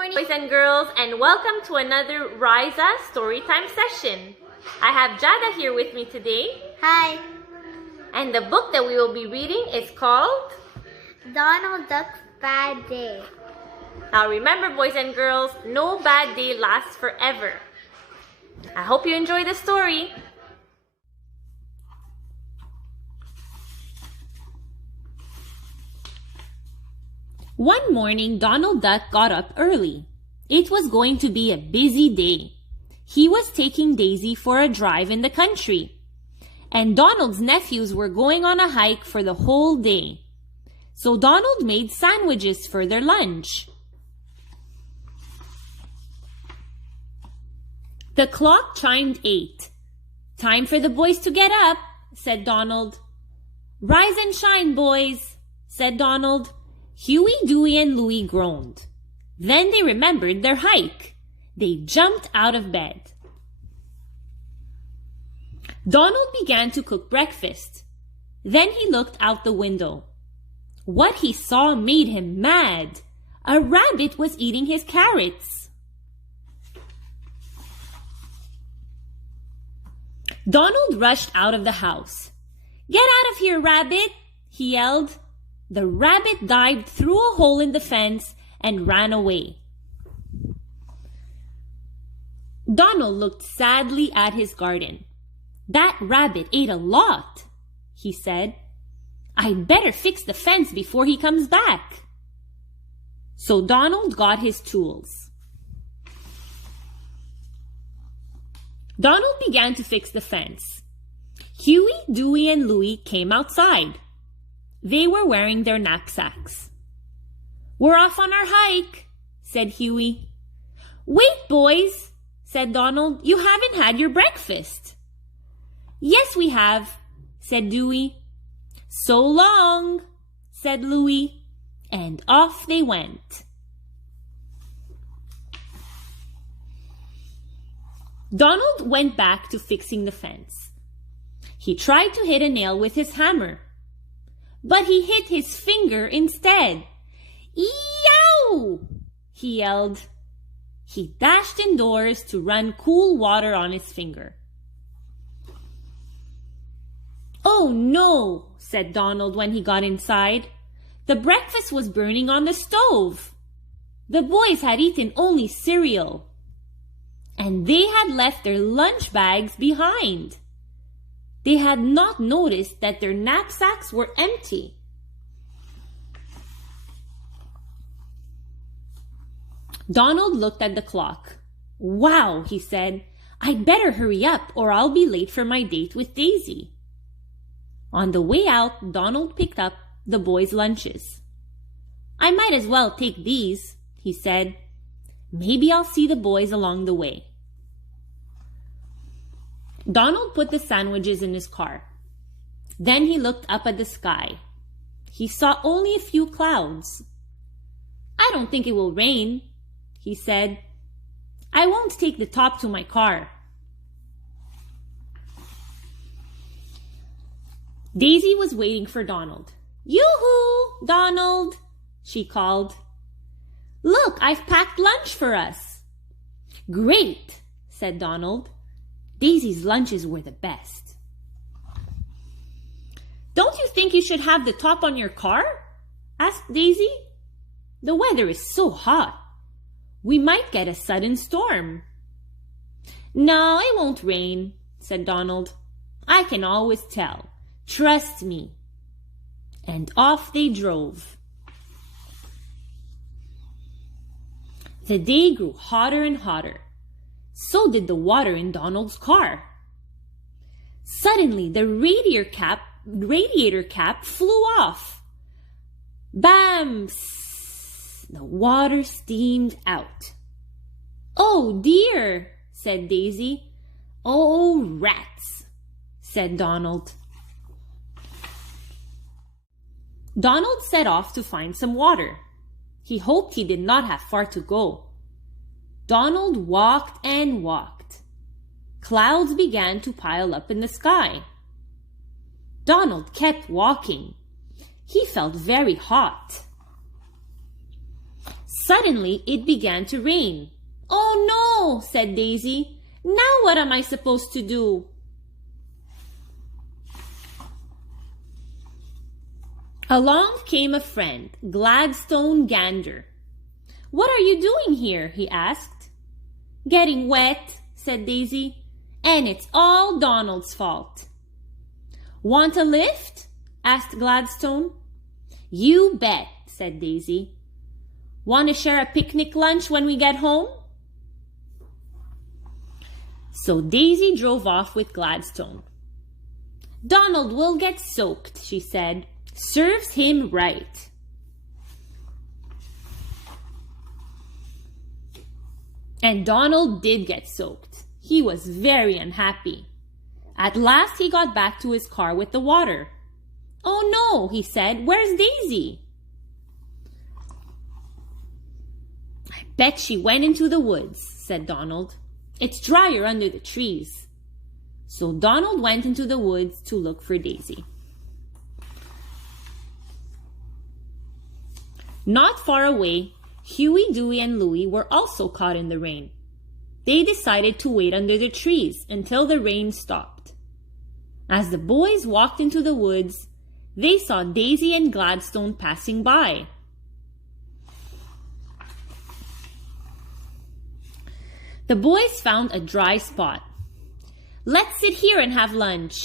morning, boys and girls, and welcome to another REISA Storytime session. I have Jada here with me today. Hi. And the book that we will be reading is called Donald Duck's Bad Day. Now remember, boys and girls, no bad day lasts forever. I hope you enjoy the story. One morning, Donald Duck got up early. It was going to be a busy day. He was taking Daisy for a drive in the country. And Donald's nephews were going on a hike for the whole day. So Donald made sandwiches for their lunch. The clock chimed 8. "Time for the boys to get up," said Donald. "Rise and shine, boys," said Donald. Huey, Dewey, and Louie groaned. Then they remembered their hike. They jumped out of bed. Donald began to cook breakfast. Then he looked out the window. What he saw made him mad. A rabbit was eating his carrots. Donald rushed out of the house. "Get out of here, rabbit!" he yelled. The rabbit dived through a hole in the fence and ran away. Donald looked sadly at his garden. "That rabbit ate a lot," he said. "I'd better fix the fence before he comes back." So Donald got his tools. Donald began to fix the fence. Huey, Dewey, and Louie came outside. They were wearing their knapsacks. "We're off on our hike," said Huey. "Wait, boys," said Donald. "You haven't had your breakfast." "Yes, we have," said Dewey. "So long," said Louie, and off they went. Donald went back to fixing the fence. He tried to hit a nail with his hammer, but he hit his finger instead. "Yow!" he yelled. He dashed indoors to run cool water on his finger. "Oh no," said Donald when he got inside. The breakfast was burning on the stove. The boys had eaten only cereal. And they had left their lunch bags behind. They had not noticed that their knapsacks were empty. Donald looked at the clock. "Wow," he said. "I'd better hurry up or I'll be late for my date with Daisy." On the way out, Donald picked up the boys' lunches. "I might as well take these," he said. "Maybe I'll see the boys along the way." Donald put the sandwiches in his car. Then he looked up at the sky. He saw only a few clouds. "I don't think it will rain," he said. "I won't take the top to my car." Daisy was waiting for Donald. "Yoo-hoo, Donald," she called. "Look, I've packed lunch for us." "Great," said Donald. Daisy's lunches were the best. "Don't you think you should have the top on your car?" asked Daisy. "The weather is so hot. We might get a sudden storm." "No, it won't rain," said Donald. "I can always tell. Trust me." And off they drove. The day grew hotter and hotter. So did the water in Donald's car. Suddenly, the radiator cap flew off. Bam! The water steamed out. "Oh dear," said Daisy. "Oh, rats," said Donald. Donald set off to find some water. He hoped he did not have far to go. Donald walked and walked. Clouds began to pile up in the sky. Donald kept walking. He felt very hot. Suddenly, it began to rain. "Oh no," said Daisy. "Now what am I supposed to do?" Along came a friend, Gladstone Gander. "What are you doing here?" he asked. "Getting wet," said Daisy. "And it's all Donald's fault." "Want a lift?" asked Gladstone. "You bet," said Daisy. "Want to share a picnic lunch when we get home?" So Daisy drove off with Gladstone. "Donald will get soaked," she said. "Serves him right." And Donald did get soaked. He was very unhappy. At last he got back to his car with the water. "Oh no," he said, "where's Daisy?" "I bet she went into the woods," said Donald. "It's drier under the trees." So Donald went into the woods to look for Daisy. Not far away, Huey, Dewey, and Louie were also caught in the rain. They decided to wait under the trees until the rain stopped. As the boys walked into the woods, they saw Daisy and Gladstone passing by. The boys found a dry spot. "Let's sit here and have lunch,"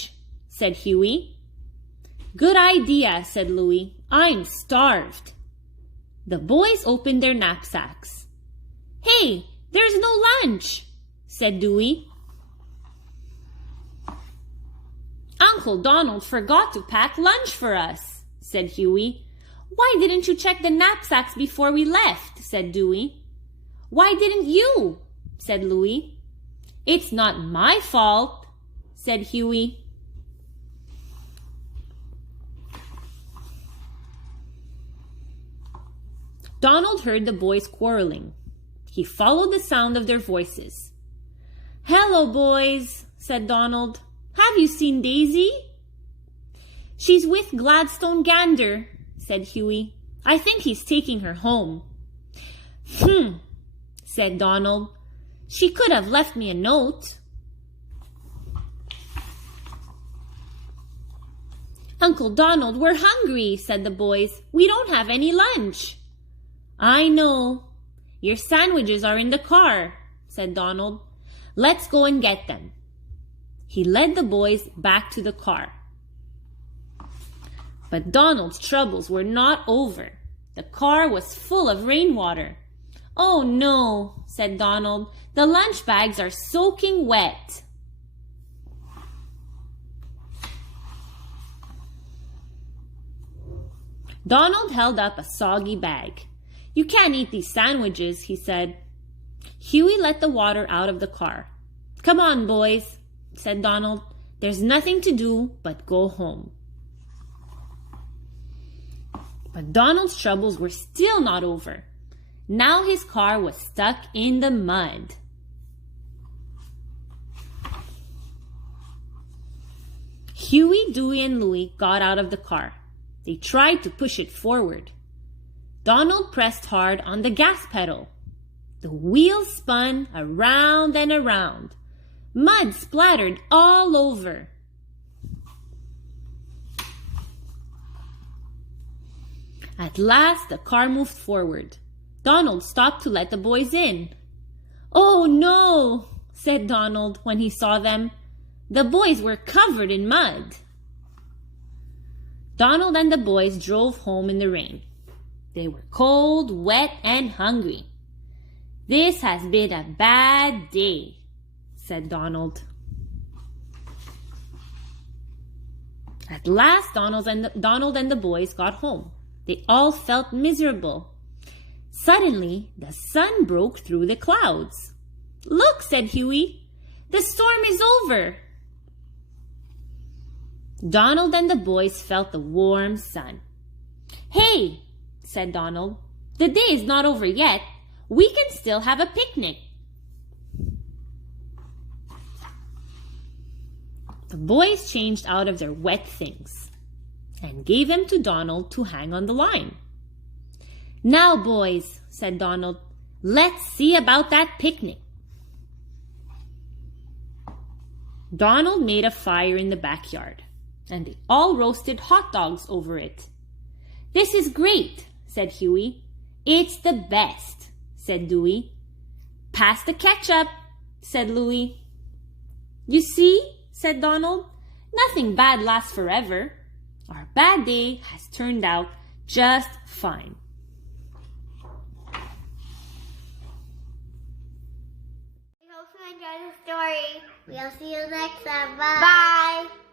said Huey. "Good idea," said Louie. "I'm starved." The boys opened their knapsacks. "Hey, there's no lunch," said Dewey. "Uncle Donald forgot to pack lunch for us," said Huey. "Why didn't you check the knapsacks before we left?" said Dewey. "Why didn't you?" said Louie. "It's not my fault," said Huey. Donald heard the boys quarreling. He followed the sound of their voices. "Hello, boys," said Donald. "Have you seen Daisy?" "She's with Gladstone Gander," said Huey. "I think he's taking her home." Said Donald. "She could have left me a note." "Uncle Donald, we're hungry," said the boys. "We don't have any lunch." "I know. Your sandwiches are in the car," said Donald. "Let's go and get them." He led the boys back to the car. But Donald's troubles were not over. The car was full of rainwater. "Oh no," said Donald. "The lunch bags are soaking wet." Donald held up a soggy bag. "You can't eat these sandwiches," he said. Huey let the water out of the car. "Come on, boys," said Donald. "There's nothing to do but go home." But Donald's troubles were still not over. Now his car was stuck in the mud. Huey, Dewey, and Louie got out of the car. They tried to push it forward. Donald pressed hard on the gas pedal. The wheels spun around and around. Mud splattered all over. At last, the car moved forward. Donald stopped to let the boys in. "Oh no," said Donald when he saw them. The boys were covered in mud. Donald and the boys drove home in the rain. They were cold, wet, and hungry. "This has been a bad day," said Donald. At last, Donald and the boys got home. They all felt miserable. Suddenly, the sun broke through the clouds. "Look," said Huey, "the storm is over." Donald and the boys felt the warm sun. "Hey," said Donald, "the day is not over yet. We can still have a picnic." The boys changed out of their wet things and gave them to Donald to hang on the line. "Now, boys," said Donald, "let's see about that picnic." Donald made a fire in the backyard, and they all roasted hot dogs over it. "This is great," said Huey. "It's the best," said Dewey. "Pass the ketchup," said Louie. "You see," said Donald, "nothing bad lasts forever. Our bad day has turned out just fine." We hope you enjoyed the story. We'll see you next time. Bye. Bye.